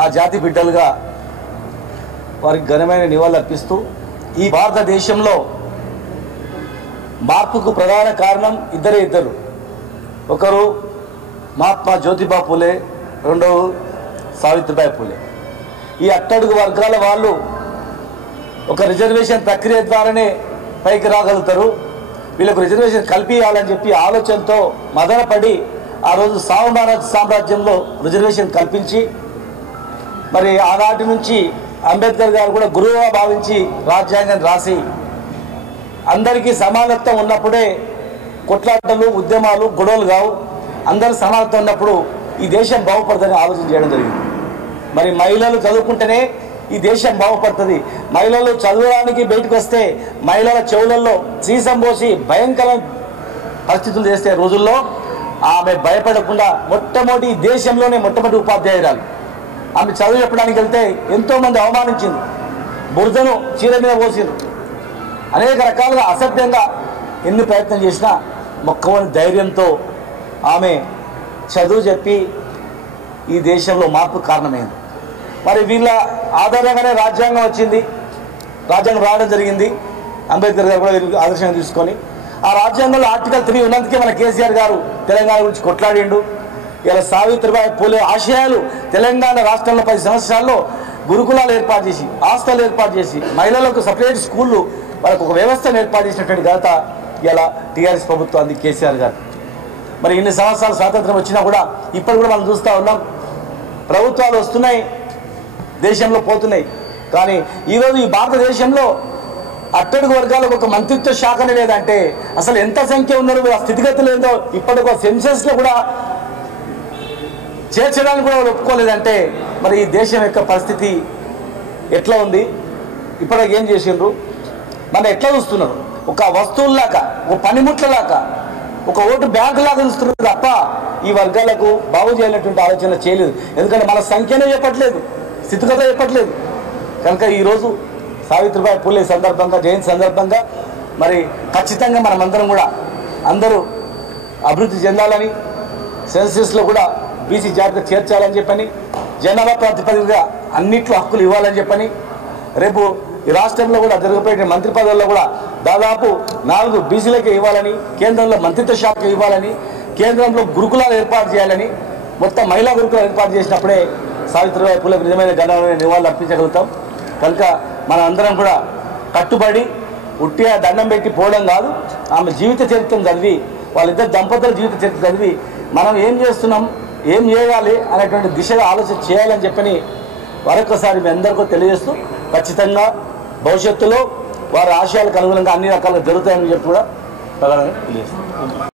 ఆ జాతి బిడ్డలుగా వారికి ఘనమైన నివాళులు అర్పిస్తూ ఈ భారతదేశంలో మార్పుకు ప్రధాన కారణం ఇద్దరు. ఒకరు మహాత్మా జ్యోతిబా పూలే, రెండవ సావిత్రిబాయి పూలే. ఈ అట్టడుగు వర్గాల వాళ్ళు ఒక రిజర్వేషన్ ప్రక్రియ ద్వారానే పైకి రాగలుగుతారు. వీళ్ళకు రిజర్వేషన్ కల్పించాలని చెప్పి ఆలోచనతో మదనపడి ఆ రోజు సామ్రాజ్యంలో రిజర్వేషన్ కల్పించి మరి ఆనాటి నుంచి అంబేద్కర్ గారు కూడా గురువుగా భావించి రాజ్యాంగం రాసి అందరికీ సమానత్వం ఉన్నప్పుడే కొట్లాటలు, ఉద్యమాలు, గొడవలు కావు. అందరూ సమానత్వం ఉన్నప్పుడు ఈ దేశం బాగుపడుతుందని ఆలోచన చేయడం జరిగింది. మరి మహిళలు చదువుకుంటేనే ఈ దేశం బాగుపడుతుంది. మహిళలు చదవడానికి బయటకు వస్తే మహిళల చెవులలో సీసం పోసి భయంకర పరిస్థితులు చేసే రోజుల్లో ఆమె భయపడకుండా మొట్టమొదటి దేశంలోనే మొట్టమొదటి ఉపాధ్యాయురాలు. ఆమె చదువు చెప్పడానికి వెళ్తే ఎంతోమంది అవమానించింది, బురదను చీర మీద పోసింది, అనేక రకాలుగా అసభ్యంగా ఎన్ని ప్రయత్నం చేసినా మొక్కవని ధైర్యంతో ఆమె చదువు చెప్పి ఈ దేశంలో మార్పు కారణమైంది. మరి వీళ్ళ ఆధారంగానే రాజ్యాంగం వచ్చింది, రాజ్యాంగం రావడం జరిగింది. అంబేద్కర్ గారు కూడా ఆదర్శంగా తీసుకొని ఆ రాజ్యాంగంలో ఆర్టికల్ 3 ఉన్నందుకే మన కేసీఆర్ గారు తెలంగాణ గురించి కొట్లాడిండు. ఇలా సావిత్రిబాయి పూలే ఆశయాలు తెలంగాణ రాష్ట్రంలో 10 సంవత్సరాల్లో గురుకులాలు ఏర్పాటు చేసి, హాస్టల్ ఏర్పాటు చేసి, మహిళలకు సపరేట్ స్కూళ్ళు, వాళ్ళకు ఒక వ్యవస్థను ఏర్పాటు చేసినటువంటి ఘనత ఇలా టీఆర్ఎస్ ప్రభుత్వానికి, కేసీఆర్ గారు. మరి ఇన్ని సంవత్సరాలు స్వాతంత్రం వచ్చినా కూడా ఇప్పుడు కూడా మనం చూస్తూ ఉన్నాం, ప్రభుత్వాలు వస్తున్నాయి, దేశంలో పోతున్నాయి. కానీ ఈరోజు ఈ భారతదేశంలో అట్టడుగు వర్గాలకు ఒక మంత్రిత్వ శాఖనే లేదంటే అసలు ఎంత సంఖ్య ఉన్నారో ఆ స్థితిగతులు ఏందో ఇప్పటికి ఒక సెన్సెస్లో కూడా చేర్చడానికి కూడా వాళ్ళు ఒప్పుకోలేదంటే మరి ఈ దేశం యొక్క పరిస్థితి ఎట్లా ఉంది? ఇప్పటికి ఏం చేసిండ్రు? మన ఎట్లా చూస్తున్నారు? ఒక వస్తువుల్లాగా, ఒక పనిముట్లలాగా, ఒక ఓటు బ్యాంకు లాగా చూస్తున్నారు తప్ప ఈ వర్గాలకు బాగు చేయాలనేటువంటి ఆలోచన చేయలేదు. ఎందుకంటే మన సంఖ్యనే చెప్పట్లేదు, స్థితిగత చెప్పట్లేదు. కనుక ఈరోజు సావిత్రిబాయి పూలే సందర్భంగా, జయంతి సందర్భంగా మరి ఖచ్చితంగా మనమందరం కూడా అందరూ అభివృద్ధి చెందాలని, సెన్సెస్లో కూడా బీసీ జాబితా చేర్చాలని చెప్పని, జనాభా ప్రాతిపదికగా అన్నిట్లో హక్కులు ఇవ్వాలని చెప్పని, రేపు ఈ రాష్ట్రంలో కూడా జరగబోయే మంత్రి పదవుల్లో కూడా దాదాపు 4 బీసీలకే ఇవ్వాలని, కేంద్రంలో మంత్రిత్వ శాఖ ఇవ్వాలని, కేంద్రంలో గురుకులాలు ఏర్పాటు చేయాలని, మొత్తం మహిళా గురుకులాలు ఏర్పాటు చేసినప్పుడే సావిత్రిబాయి పూలే నిజమైన ఘనమైన నివాళులు అర్పించగలుగుతాం. కనుక మన అందరం కూడా కట్టుబడి ఉట్టిగా దండం పెట్టి పోవడం కాదు, ఆమె జీవిత చరిత్రను చదివి, వాళ్ళిద్దరు దంపతుల జీవిత చరిత్ర చదివి మనం ఏం చేస్తున్నాం, ఏం చేయాలి అనేటువంటి దిశగా ఆలోచన చేయాలని చెప్పని మరొకసారి మీ అందరికీ తెలియజేస్తూ, ఖచ్చితంగా భవిష్యత్తులో వారి ఆశయాలకు అనుగుణంగా అన్ని రకాలుగా జరుగుతాయని చెప్పి కూడా ప్రధానంగా తెలియజేస్తాం.